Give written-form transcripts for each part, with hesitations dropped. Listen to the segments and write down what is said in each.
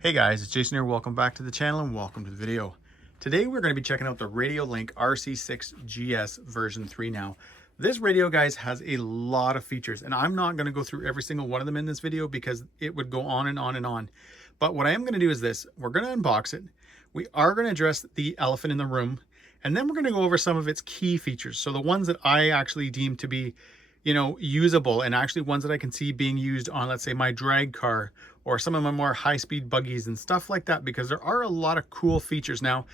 Hey guys, it's Jason here. Welcome back to the channel and welcome to the video. Today we're going to be checking out the Radiolink rc6gs version 3 now. This radio, guys, has a lot of features, and I'm not going to go through every single one of them in this video because it would go on and on and on. But what I am going to do is this. We're going to unbox it. We are going to address the elephant in the room, and then we're going to go over some of its key features. So the ones that I actually deem to be, usable, and actually ones that I can see being used on, let's say, my drag car or some of my more high-speed buggies and stuff like that, because there are a lot of cool features. Now,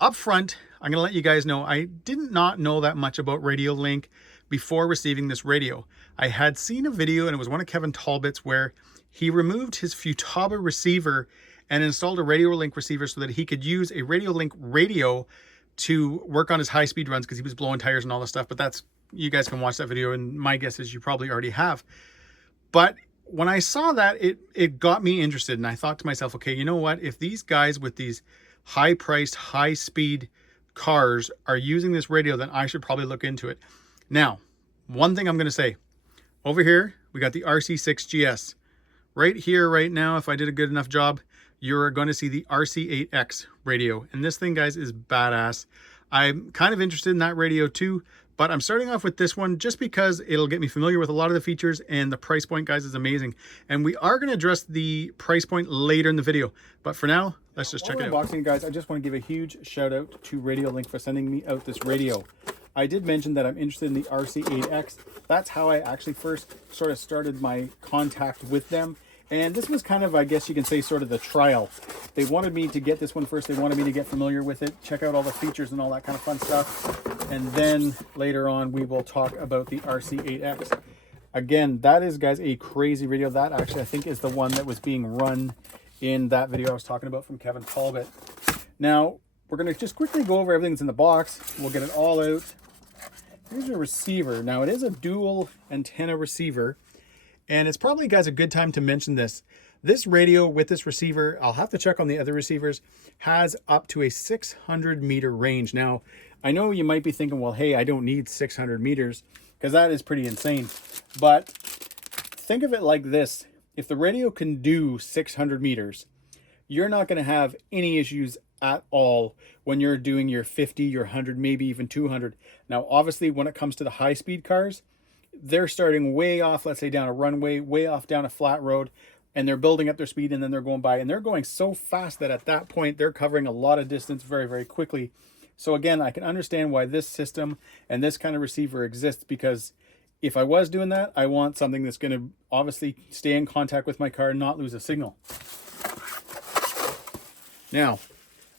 up front, I'm going to let you guys know I did not know that much about Radiolink before receiving this radio. I had seen a video, and it was one of Kevin Talbot's, where he removed his Futaba receiver and installed a Radiolink receiver so that he could use a Radiolink radio to work on his high-speed runs because he was blowing tires and all this stuff. But that's, you guys can watch that video, and my guess is you probably already have. But when I saw that, it got me interested, and I thought to myself, okay, you know what? If these guys with these high-priced, high-speed cars are using this radio, then I should probably look into it. Now, one thing I'm going to say, over here, we got the rc6gs. Right here, right now, if I did a good enough job, you're going to see the rc8x radio. And this thing, guys, is badass. I'm kind of interested in that radio too, but I'm starting off with this one just because it'll get me familiar with a lot of the features, and the price point, guys, is amazing. And we are going to address the price point later in the video. But for now, let's just check it out. Unboxing, guys, I just want to give a huge shout out to Radiolink for sending me out this radio. I did mention that I'm interested in the rc8x. That's how I actually first sort of started my contact with them. And this was kind of, I guess you can say, sort of the trial. They wanted me to get this one first. They wanted me to get familiar with it, check out all the features and all that kind of fun stuff. And then later on, we will talk about the rc8x. Again, that is, guys, a crazy radio. That actually, I think, is the one that was being run in that video I was talking about from Kevin Talbot. Now, we're going to just quickly go over everything that's in the box. We'll get it all out. Here's a receiver. Now, it is a dual antenna receiver. And it's probably, guys, a good time to mention this. This radio with this receiver, I'll have to check on the other receivers, has up to a 600 meter range. Now, I know you might be thinking, well, hey, I don't need 600 meters, because that is pretty insane. But think of it like this. If the radio can do 600 meters, you're not going to have any issues at all when you're doing your 50, your 100, maybe even 200. Now, obviously, when it comes to the high-speed cars, they're starting way off, let's say down a runway, way off down a flat road, and they're building up their speed, and then they're going by, and they're going so fast that at that point they're covering a lot of distance very, very quickly. So again, I can understand why this system and this kind of receiver exists, because if I was doing that, I want something that's going to obviously stay in contact with my car and not lose a signal. Now,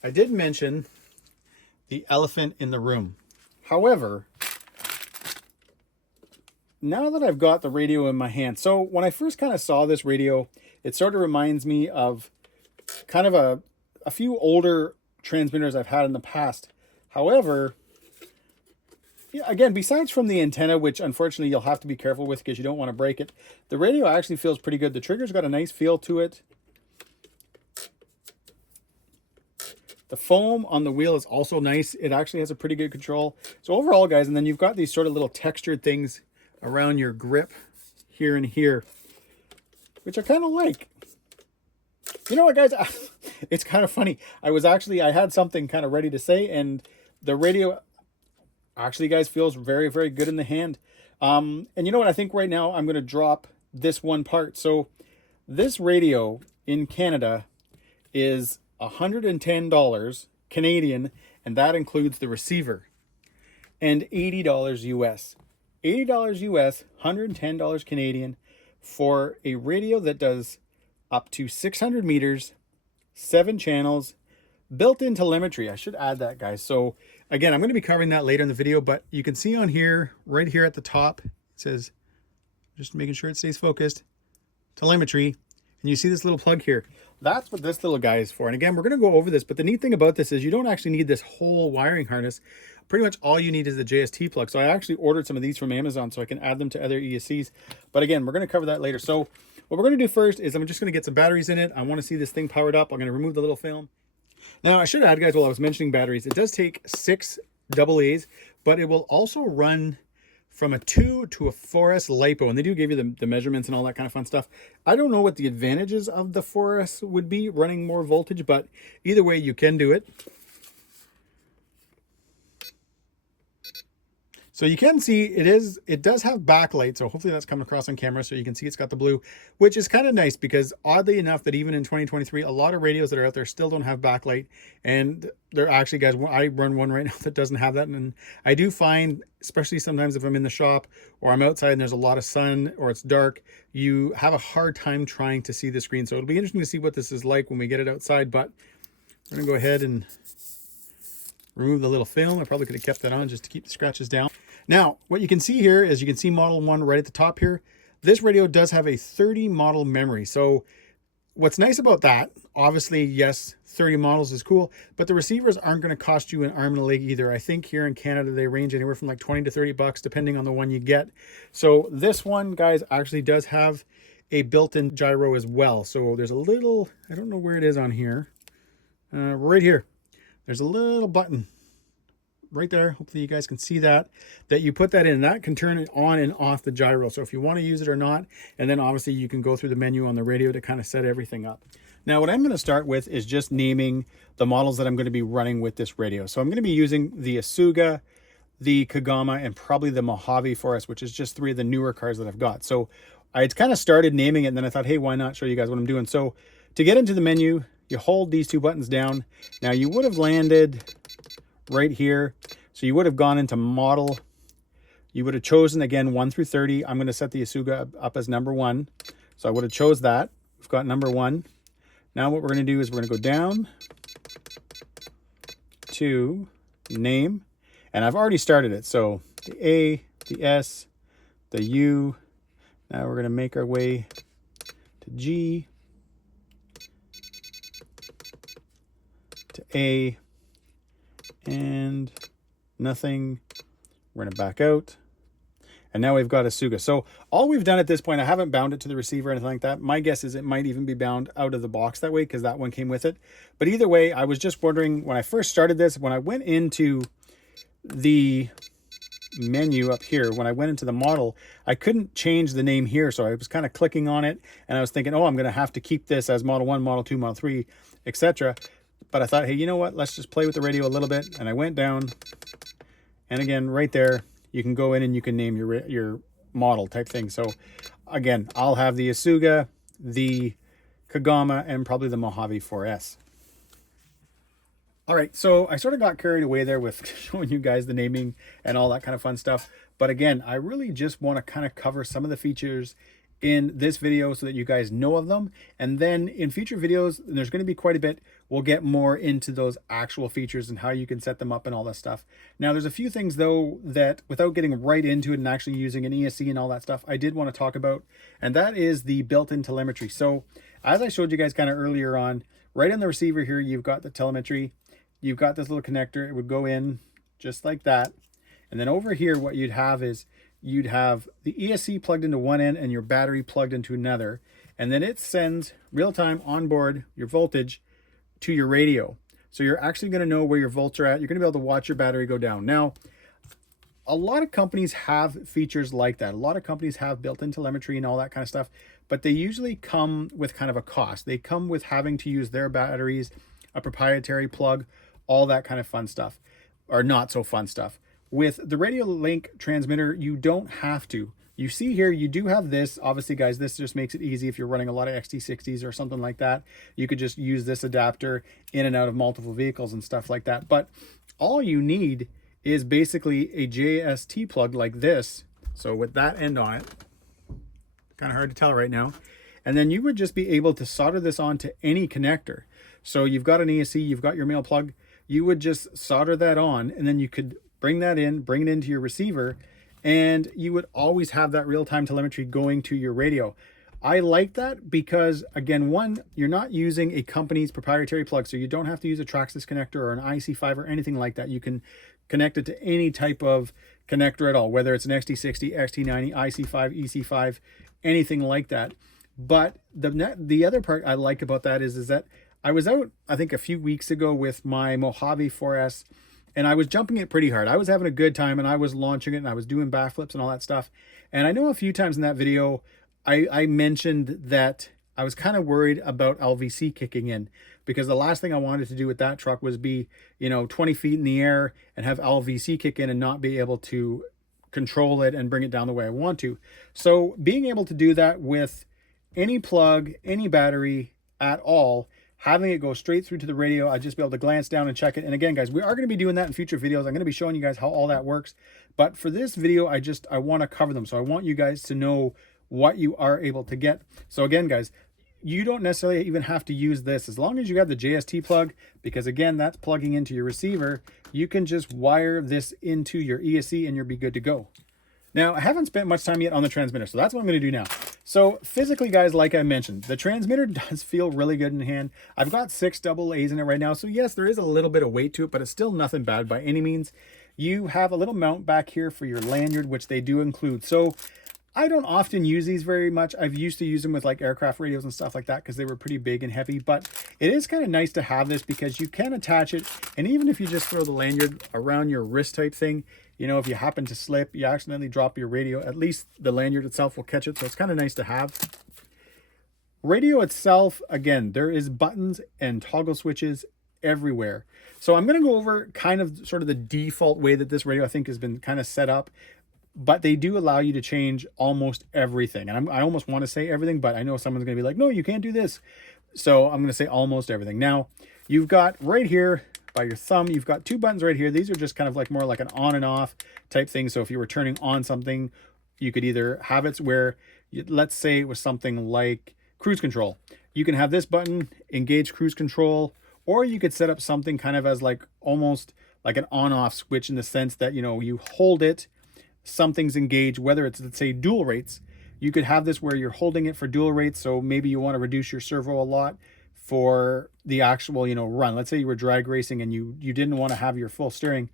I did mention the elephant in the room. However, now that I've got the radio in my hand, so when I first kind of saw this radio, it sort of reminds me of kind of a few older transmitters I've had in the past. However, yeah, again, besides from the antenna, which unfortunately you'll have to be careful with because you don't want to break it, the radio actually feels pretty good. The trigger's got a nice feel to it. The foam on the wheel is also nice. It actually has a pretty good control. So overall, guys, and then you've got these sort of little textured things around your grip here and here, which I kind of like. You know what, guys? It's kind of funny. I had something kind of ready to say, and the radio actually, guys, feels very, very good in the hand. And you know what? I think right now I'm going to drop this one part. So this radio in Canada is $110 Canadian, and that includes the receiver, and $80 US. $80 US, $110 Canadian for a radio that does up to 600 meters, 7 channels, built-in telemetry. I should add that, guys. So again, I'm going to be covering that later in the video, but you can see on here, right here at the top, it says, just making sure it stays focused, telemetry. And you see this little plug here. That's what this little guy is for. And again, we're going to go over this, but the neat thing about this is you don't actually need this whole wiring harness. Pretty much all you need is the JST plug. So I actually ordered some of these from Amazon so I can add them to other ESCs. But again, we're going to cover that later. So what we're going to do first is I'm just going to get some batteries in it. I want to see this thing powered up. I'm going to remove the little film. Now, I should add, guys, while I was mentioning batteries, it does take 6 AA's, but it will also run from a 2 to a 4S LiPo, and they do give you the measurements and all that kind of fun stuff. I don't know what the advantages of the 4S would be running more voltage, but either way you can do it. So you can see it does have backlight, so hopefully that's coming across on camera, so you can see it's got the blue, which is kind of nice because oddly enough that even in 2023, a lot of radios that are out there still don't have backlight. And they're actually, guys, I run one right now that doesn't have that. And I do find, especially sometimes if I'm in the shop or I'm outside and there's a lot of sun or it's dark, you have a hard time trying to see the screen. So it'll be interesting to see what this is like when we get it outside, but we're gonna go ahead and remove the little film. I probably could have kept that on just to keep the scratches down. Now, what you can see here is you can see model 1 right at the top here. This radio does have a 30 model memory. So what's nice about that, obviously, yes, 30 models is cool, but the receivers aren't going to cost you an arm and a leg either. I think here in Canada, they range anywhere from like 20 to 30 bucks, depending on the one you get. So this one, guys, actually does have a built-in gyro as well. So there's a little, I don't know where it is on here, right here. There's a little button right there. Hopefully you guys can see that you put that in. That can turn it on and off the gyro. So if you want to use it or not, and then obviously you can go through the menu on the radio to kind of set everything up. Now what I'm going to start with is just naming the models that I'm going to be running with this radio. So I'm going to be using the Asuga, the Kagama, and probably the Mojave 4S, which is just 3 of the newer cars that I've got. So I had kind of started naming it, and then I thought, hey, why not show you guys what I'm doing? So to get into the menu, you hold these 2 buttons down. Now you would have landed right here. So you would have gone into model. You would have chosen, again, 1 through 30. I'm going to set the Asuga up as number 1. So I would have chose that. We've got number 1. Now what we're going to do is we're going to go down to name. And I've already started it. So the A, the S, the U. Now we're going to make our way to G, to A, and nothing. We're going to back out. And now we've got Asuga. So all we've done at this point, I haven't bound it to the receiver or anything like that. My guess is it might even be bound out of the box that way because that one came with it. But either way, I was just wondering when I first started this, when I went into the menu up here, when I went into the model, I couldn't change the name here. So I was kind of clicking on it and I was thinking, oh, I'm going to have to keep this as model 1, model 2, model 3, etc. But I thought, hey, you know what? Let's just play with the radio a little bit. And I went down. And again, right there, you can go in and you can name your model type thing. So again, I'll have the Asuga, the Kagama, and probably the Mojave 4S. All right, so I sort of got carried away there with showing you guys the naming and all that kind of fun stuff. But again, I really just want to kind of cover some of the features in this video so that you guys know of them. And then in future videos, and there's going to be quite a bit, we'll get more into those actual features and how you can set them up and all that stuff. Now, there's a few things though that without getting right into it and actually using an ESC and all that stuff, I did want to talk about, and that is the built-in telemetry. So as I showed you guys kind of earlier on, right on the receiver here, you've got the telemetry. You've got this little connector. It would go in just like that. And then over here, what you'd have is you'd have the ESC plugged into one end and your battery plugged into another. And then it sends real-time onboard your voltage to your radio. So you're actually going to know where your volts are at. You're going to be able to watch your battery go down. Now, a lot of companies have features like that. A lot of companies have built-in telemetry and all that kind of stuff, but they usually come with kind of a cost. They come with having to use their batteries, a proprietary plug, all that kind of fun stuff, or not so fun stuff. With the Radiolink transmitter, you don't have to. You see here, you do have this. Obviously, guys, this just makes it easy if you're running a lot of XT60s or something like that. You could just use this adapter in and out of multiple vehicles and stuff like that. But all you need is basically a JST plug like this. So with that end on it, kind of hard to tell right now. And then you would just be able to solder this onto any connector. So you've got an ESC, you've got your male plug. You would just solder that on, and then you could bring that in, bring it into your receiver, and you would always have that real-time telemetry going to your radio. I like that because, again, one, you're not using a company's proprietary plug, so you don't have to use a Traxxas connector or an IC5 or anything like that. You can connect it to any type of connector at all, whether it's an XT60, XT90, IC5, EC5, anything like that. But the other part I like about that is that I was out, I think, a few weeks ago with my Mojave 4S, and I was jumping it pretty hard. I was having a good time, and I was launching it, and I was doing backflips and all that stuff. And I know a few times in that video, I mentioned that I was kind of worried about LVC kicking in, because the last thing I wanted to do with that truck was be, 20 feet in the air and have LVC kick in and not be able to control it and bring it down the way I want to. So being able to do that with any plug, any battery at all, having it go straight through to the radio, I'd just be able to glance down and check it. And again, guys, we are going to be doing that in future videos. I'm going to be showing you guys how all that works. But for this video, I want to cover them. So I want you guys to know what you are able to get. So again, guys, you don't necessarily even have to use this as long as you have the JST plug, because again, that's plugging into your receiver. You can just wire this into your ESC and you'll be good to go. Now, I haven't spent much time yet on the transmitter, so that's what I'm going to do now. So physically, guys, like I mentioned, the transmitter does feel really good in hand. I've got 6 AA's in it right now, so yes, there is a little bit of weight to it, but it's still nothing bad by any means. You have a little mount back here for your lanyard, which they do include. So I don't often use these very much. I've used to use them with like aircraft radios and stuff like that because they were pretty big and heavy, but it is kind of nice to have this because you can attach it. And even if you just throw the lanyard around your wrist type thing, if you happen to slip, you accidentally drop your radio, at least the lanyard itself will catch it. So it's kind of nice to have. Radio itself, again, there is buttons and toggle switches everywhere. So I'm going to go over kind of sort of the default way that this radio I think has been kind of set up. But they do allow you to change almost everything. And I almost want to say everything, but I know someone's going to be like, no, you can't do this. So I'm going to say almost everything. Now, you've got right here by your thumb, you've got 2 buttons right here. These are just kind of like more like an on and off type thing. So if you were turning on something, you could either have it where, let's say it was something like cruise control. You can have this button, engage cruise control, or you could set up something kind of as like almost like an on-off switch in the sense that, you hold it, something's engaged, whether it's, let's say, dual rates. You could have this where you're holding it for dual rates. So maybe you want to reduce your servo a lot for the actual, run. Let's say you were drag racing and you didn't want to have your full steering.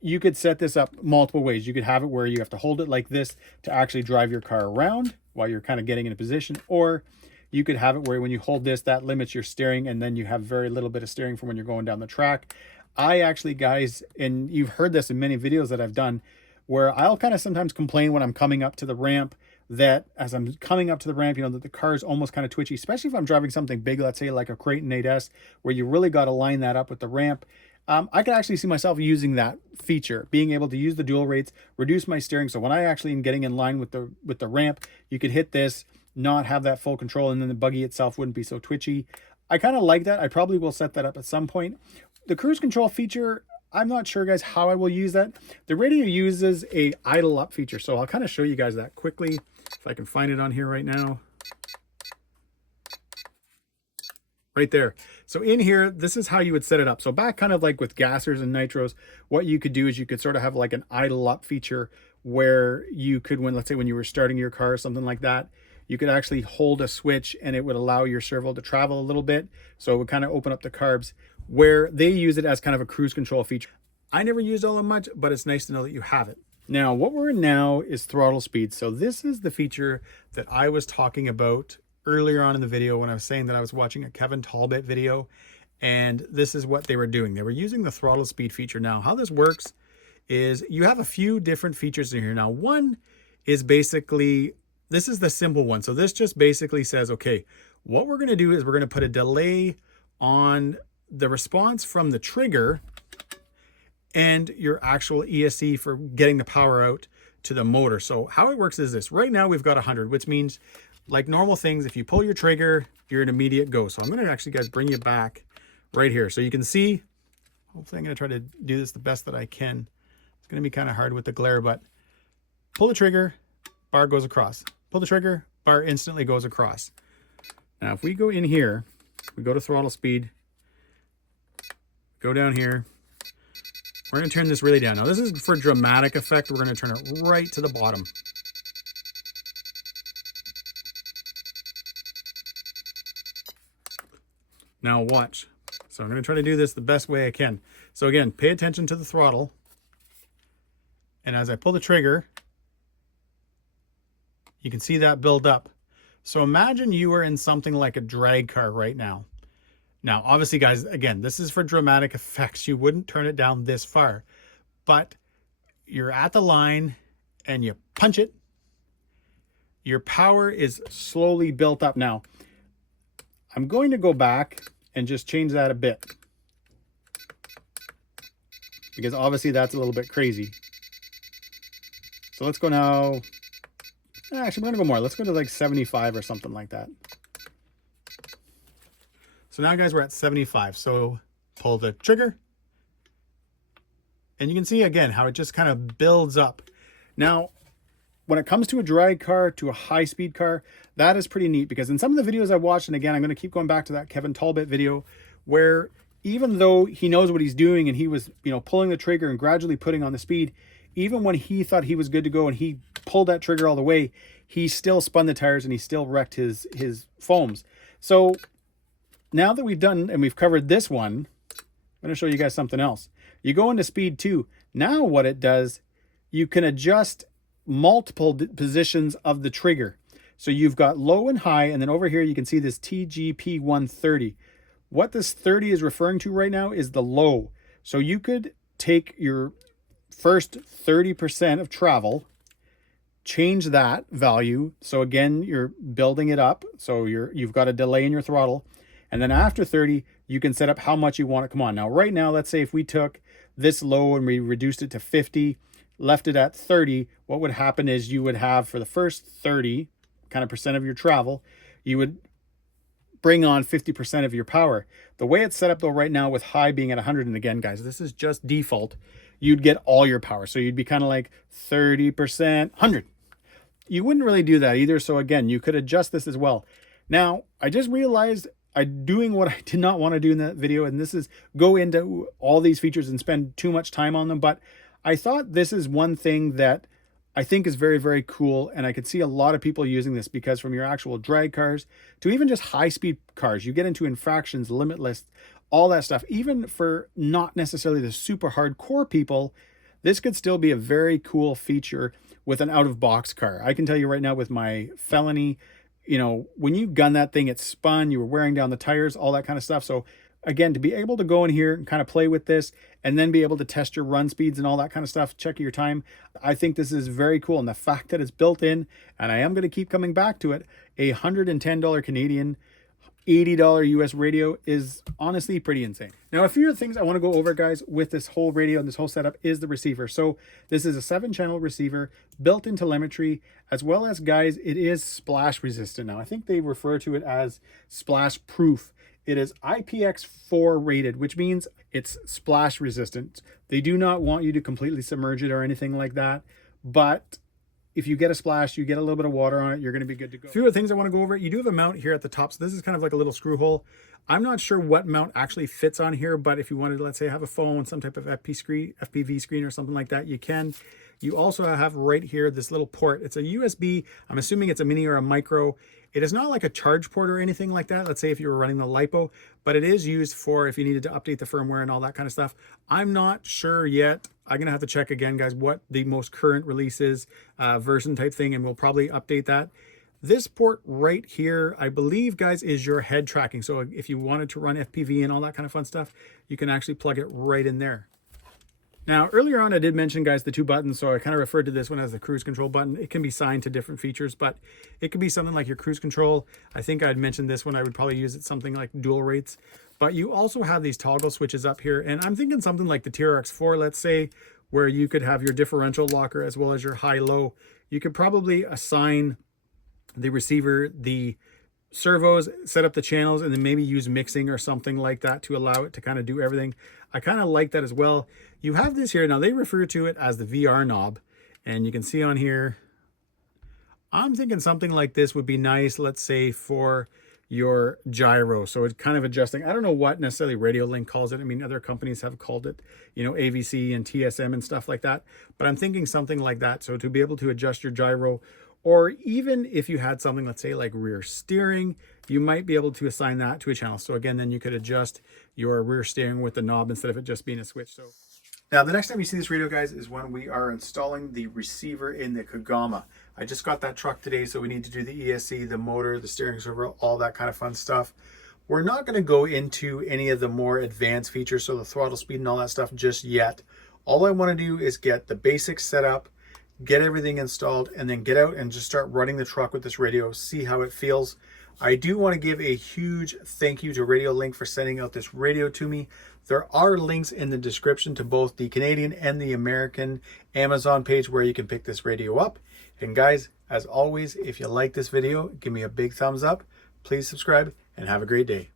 You could set this up multiple ways. You could have it where you have to hold it like this to actually drive your car around while you're kind of getting in a position, or you could have it where when you hold this, that limits your steering, and then you have very little bit of steering from when you're going down the track. I actually, guys, and you've heard this in many videos that I've done, where I'll kind of sometimes complain when I'm coming up to the ramp that as I'm coming up to the ramp, that the car is almost kind of twitchy, especially if I'm driving something big, let's say like a Creighton 8S, where you really got to line that up with the ramp. I could actually see myself using that feature, being able to use the dual rates, reduce my steering. So when I actually am getting in line with the ramp, you could hit this, not have that full control, and then the buggy itself wouldn't be so twitchy. I kind of like that. I probably will set that up at some point. The cruise control feature, I'm not sure, guys, how I will use that. The radio uses a idle up feature, so I'll kind of show you guys that quickly if I can find it on here right now. Right there. So in here, this is how you would set it up. So back kind of like with gassers and nitros, what you could do is you could sort of have like an idle up feature where you could, let's say when you were starting your car or something like that, you could actually hold a switch and it would allow your servo to travel a little bit. So it would kind of open up the carbs, where they use it as kind of a cruise control feature. I never used all that much, but it's nice to know that you have it. Now, what we're in now is throttle speed. So this is the feature that I was talking about earlier on in the video when I was saying that I was watching a Kevin Talbot video, and this is what they were doing. They were using the throttle speed feature. Now, how this works is you have a few different features in here. Now, one is basically, this is the simple one. So this just basically says, okay, what we're going to do is we're going to put a delay on the response from the trigger and your actual ESC for getting the power out to the motor. So how it works is this. Right now we've got 100, which means like normal things, if you pull your trigger, you're an immediate go. So I'm going to actually, guys, bring you back right here. So you can see, hopefully I'm going to try to do this the best that I can. It's going to be kind of hard with the glare, but pull the trigger, bar goes across. Pull the trigger, bar instantly goes across. Now, if we go in here, we go to throttle speed, go down here, we're going to turn this really down. Now, this is for dramatic effect. We're going to turn it right to the bottom. Now, watch. So I'm going to try to do this the best way I can. So again, pay attention to the throttle. And as I pull the trigger, you can see that build up. So imagine you were in something like a drag car right now. Now, obviously, guys, again, this is for dramatic effects. You wouldn't turn it down this far, but you're at the line and you punch it. Your power is slowly built up. Now, I'm going to go back and just change that a bit, because obviously that's a little bit crazy. So let's go now. Actually, we're going to go more. Let's go to like 75 or something like that. So now, guys, we're at 75. So pull the trigger. And you can see, again, how it just kind of builds up. Now, when it comes to a drag car, to a high-speed car, that is pretty neat, because in some of the videos I watched, and again, I'm going to keep going back to that Kevin Talbot video, where even though he knows what he's doing and he was, you know, pulling the trigger and gradually putting on the speed, even when he thought he was good to go and he pulled that trigger all the way, he still spun the tires and he still wrecked his foams. So now that we've done and we've covered this one, I'm going to show you guys something else. You go into speed 2. Now what it does, you can adjust multiple positions of the trigger. So you've got low and high, and then over here you can see this TGP 130. What this 30 is referring to right now is the low. So you could take your first 30% of travel, change that value. So again, you're building it up. So you've got a delay in your throttle. And then after 30, you can set up how much you want it to come on. Now, right now, let's say if we took this low and we reduced it to 50, left it at 30, what would happen is you would have, for the first 30 kind of percent of your travel, you would bring on 50% of your power. The way it's set up though right now with high being at 100, and again, guys, this is just default, you'd get all your power. So you'd be kind of like 30%, 100. You wouldn't really do that either. So again, you could adjust this as well. Now, I just realized I'm doing what I did not want to do in that video, and this is go into all these features and spend too much time on them. But I thought this is one thing that I think is very, very cool. And I could see a lot of people using this, because from your actual drag cars to even just high speed cars, you get into infractions, limitless, all that stuff. Even for not necessarily the super hardcore people, this could still be a very cool feature with an out of box car. I can tell you right now with my Felony, you know, when you gun that thing, it spun, you were wearing down the tires, all that kind of stuff. So again, to be able to go in here and kind of play with this and then be able to test your run speeds and all that kind of stuff, check your time, I think this is very cool. And the fact that it's built in, and I am going to keep coming back to it, a $110 Canadian, $80 US radio is honestly pretty insane. Now, a few of the things I want to go over, guys, with this whole radio and this whole setup is the receiver. So this is a 7-channel receiver, built-in telemetry, as well as, guys, it is splash resistant. Now, I think they refer to it as splash proof. It is IPX4 rated, which means it's splash resistant. They do not want you to completely submerge it or anything like that, but if you get a splash, you get a little bit of water on it, you're going to be good to go. A few of the things I want to go over, you do have a mount here at the top. So this is kind of like a little screw hole. I'm not sure what mount actually fits on here, but if you wanted to, let's say, have a phone, some type of FPV screen or something like that, you can. You also have right here this little port. It's a USB. I'm assuming it's a mini or a micro. It is not like a charge port or anything like that. Let's say if you were running the LiPo, but it is used for if you needed to update the firmware and all that kind of stuff. I'm not sure yet. I'm going to have to check again, guys, what the most current release is, version type thing, and we'll probably update that. This port right here, I believe, guys, is your head tracking. So if you wanted to run FPV and all that kind of fun stuff, you can actually plug it right in there. Now, earlier on, I did mention, guys, the 2 buttons, so I kind of referred to this one as the cruise control button. It can be signed to different features, but it could be something like your cruise control. I think I'd mentioned this one. I would probably use it something like dual rates. But you also have these toggle switches up here, and I'm thinking something like the TRX4, let's say, where you could have your differential locker as well as your high-low. You could probably assign the receiver the servos, set up the channels, and then maybe use mixing or something like that to allow it to kind of do everything. I kind of like that as well. You have this here. Now, they refer to it as the VR knob, and you can see on here, I'm thinking something like this would be nice, let's say, for your gyro. So it's kind of adjusting. I don't know what necessarily Radiolink calls it. I mean, other companies have called it, you know, AVC and TSM and stuff like that. But I'm thinking something like that. So to be able to adjust your gyro, or even if you had something, let's say like rear steering, you might be able to assign that to a channel. So again, then you could adjust your rear steering with the knob instead of it just being a switch. So now the next time you see this radio, guys, is when we are installing the receiver in the Kagama. I just got that truck today, so we need to do the ESC, the motor, the steering servo, all that kind of fun stuff. We're not going to go into any of the more advanced features, so the throttle speed and all that stuff just yet. All I want to do is get the basics set up, get everything installed, and then get out and just start running the truck with this radio, see how it feels. I do want to give a huge thank you to Radiolink for sending out this radio to me. There are links in the description to both the Canadian and the American Amazon page where you can pick this radio up. And guys, as always, if you like this video, give me a big thumbs up. Please subscribe and have a great day.